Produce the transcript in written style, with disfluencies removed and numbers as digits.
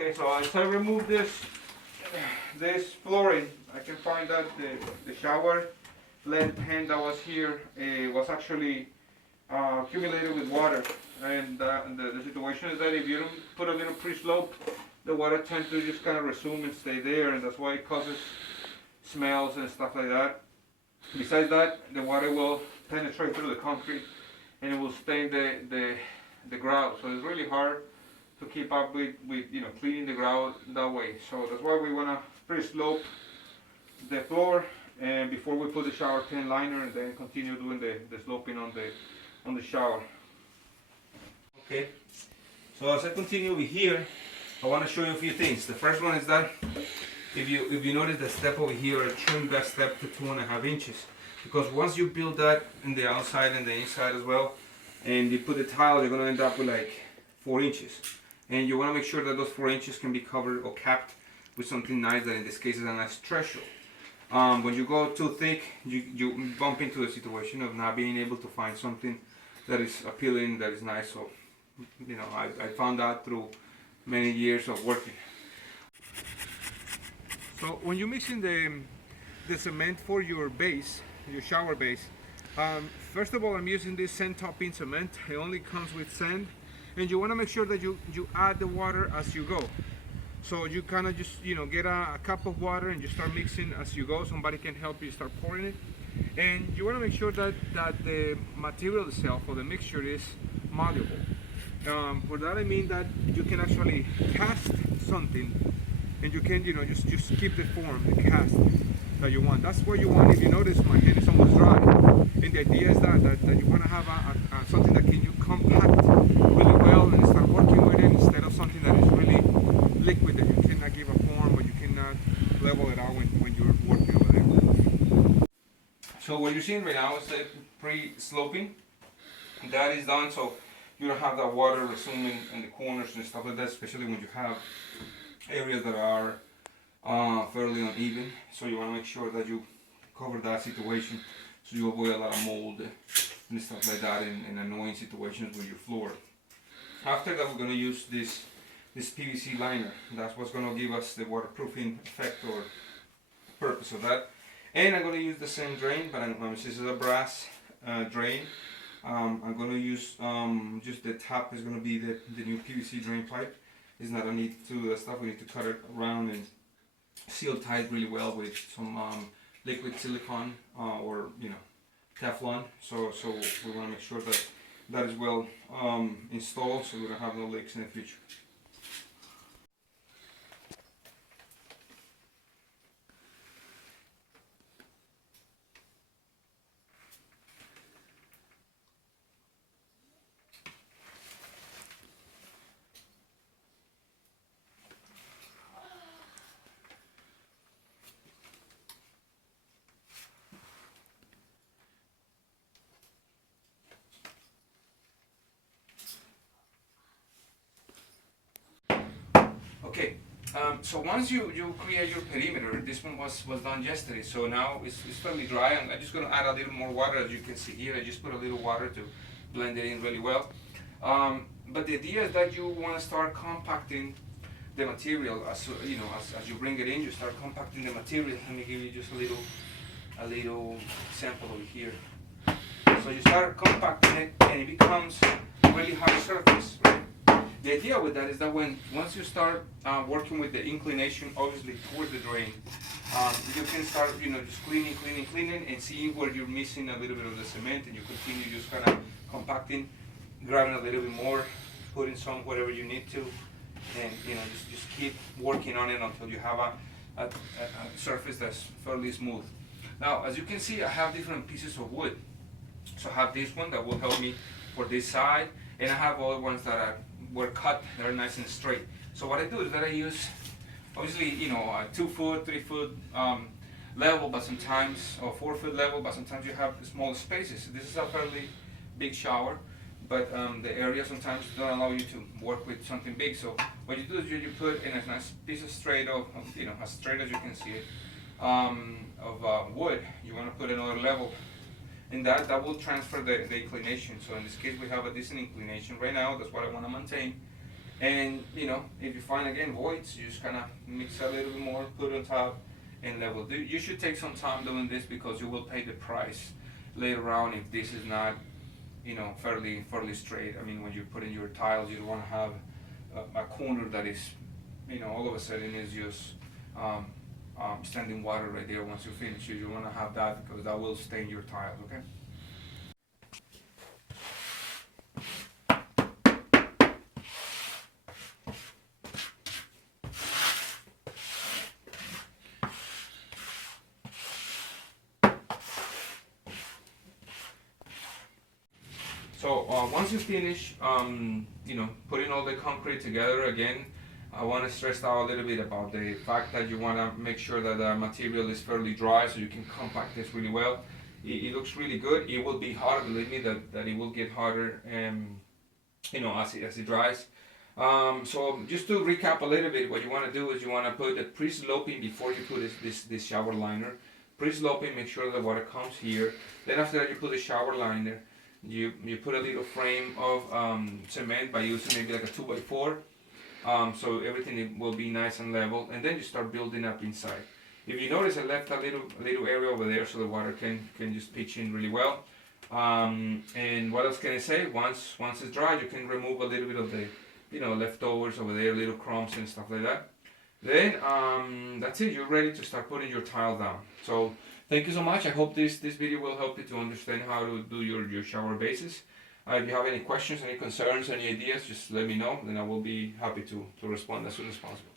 Okay, so as I remove this flooring, I can find that the shower lead pan that was here was actually accumulated with water. And the situation is that if you don't put a little pre-slope, the water tends to just kind of resume and stay there, and that's why it causes smells and stuff like that. Besides that, the water will penetrate through the concrete and it will stain the grout. So it's really hard to keep up with cleaning the grout that way. So that's why we want to pre-slope the floor and before we put the shower tin liner, and then continue doing the sloping on the shower. Okay, so as I continue over here, I want to show you a few things. The first one is that if you notice the step over here, I trimmed that step to 2.5 inches, because once you build that in the outside and the inside as well, and you put the tile, you're going to end up with like 4 inches, and you want to make sure that those 4 inches can be covered or capped with something nice, that in this case is a nice threshold. When you go too thick, you bump into the situation of not being able to find something that is appealing, that is nice. So I found out through many years of working. So when you're mixing the cement for your base, your shower base, first of all, I'm using this sand topping cement. It only comes with sand, and you want to make sure that you add the water as you go. So you kind of just get a cup of water and you start mixing as you go. Somebody can help you start pouring it, and you want to make sure that the material itself or the mixture is malleable. For that I mean that you can actually cast something, and you can just keep the form, the cast that you want. That's what you want. If you notice, my hand is almost dry, and the idea is that you want to have something that can you compact really well and start working with it, instead of something that is really liquid that you cannot give a form, or you cannot level it out when you're working over there. So what you're seeing right now is the pre-sloping. That is done, so you don't have that water resuming in the corners and stuff like that, especially when you have areas that are fairly uneven. So you want to make sure that you cover that situation, so you avoid a lot of mold and stuff like that in annoying situations with your floor. After that, we're going to use this PVC liner. That's what's going to give us the waterproofing effect or purpose of that. And I'm going to use the same drain, but this is a brass drain. I'm going to use just the top is going to be the new PVC drain pipe. It's not a need to do that stuff. We need to cut it around and seal tight really well with some liquid silicone or Teflon. So we want to make sure that is well installed, so we don't have no leaks in the future. Okay, so once you create your perimeter, this one was done yesterday, so now it's fairly dry. I'm just going to add a little more water. As you can see here, I just put a little water to blend it in really well. But the idea is that you want to start compacting the material as you bring it in. You start compacting the material. Let me give you just a little sample over here. So you start compacting it, and it becomes a really hard surface, right? The idea with that is that once you start working with the inclination, obviously toward the drain, you can start just cleaning and seeing where you're missing a little bit of the cement, and you continue just kind of compacting, grabbing a little bit more, putting some whatever you need to, and just keep working on it until you have a surface that's fairly smooth. Now, as you can see, I have different pieces of wood. So I have this one that will help me for this side, and I have other ones that were cut, they're nice and straight. So what I do is that I use, obviously, a 2 foot, 3 foot level, but sometimes, or 4 foot level, but sometimes you have small spaces. This is a fairly big shower, but the area sometimes don't allow you to work with something big. So what you do is you put in a nice piece of straight of as straight as you can see it, of wood. You want to put another level, and that will transfer the inclination. So in this case we have a decent inclination right now. That's what I want to maintain. And you know, if you find again voids, you just kind of mix a little bit more, put on top, and level. You should take some time doing this because you will pay the price later on if this is not, you know, fairly straight. I mean, when you put in your tiles, you don't want to have a corner that is, you know, all of a sudden is just um, standing water right there once you finish. You want to have that because that will stain your tiles. Okay. So once you finish, you know, putting all the concrete together again, I want to stress out a little bit about the fact that you want to make sure that the material is fairly dry so you can compact this really well. It looks really good. It will be hard, believe me, that it will get harder, you know, as it dries. So just to recap a little bit, what you want to do is you want to put the pre-sloping before you put this shower liner. Pre-sloping, make sure the water comes here. Then after that you put the shower liner. You put a little frame of cement by using maybe like a 2x4, so everything will be nice and level, and then you start building up inside. If you notice, I left a little area over there so the water can just pitch in really well. And what else can I say? Once it's dry, you can remove a little bit of the, you know, leftovers over there, little crumbs and stuff like that. Then that's it. You're ready to start putting your tile down. So thank you so much. I hope this video will help you to understand how to do your shower bases. If you have any questions, any concerns, any ideas, just let me know. Then I will be happy to respond as soon as possible.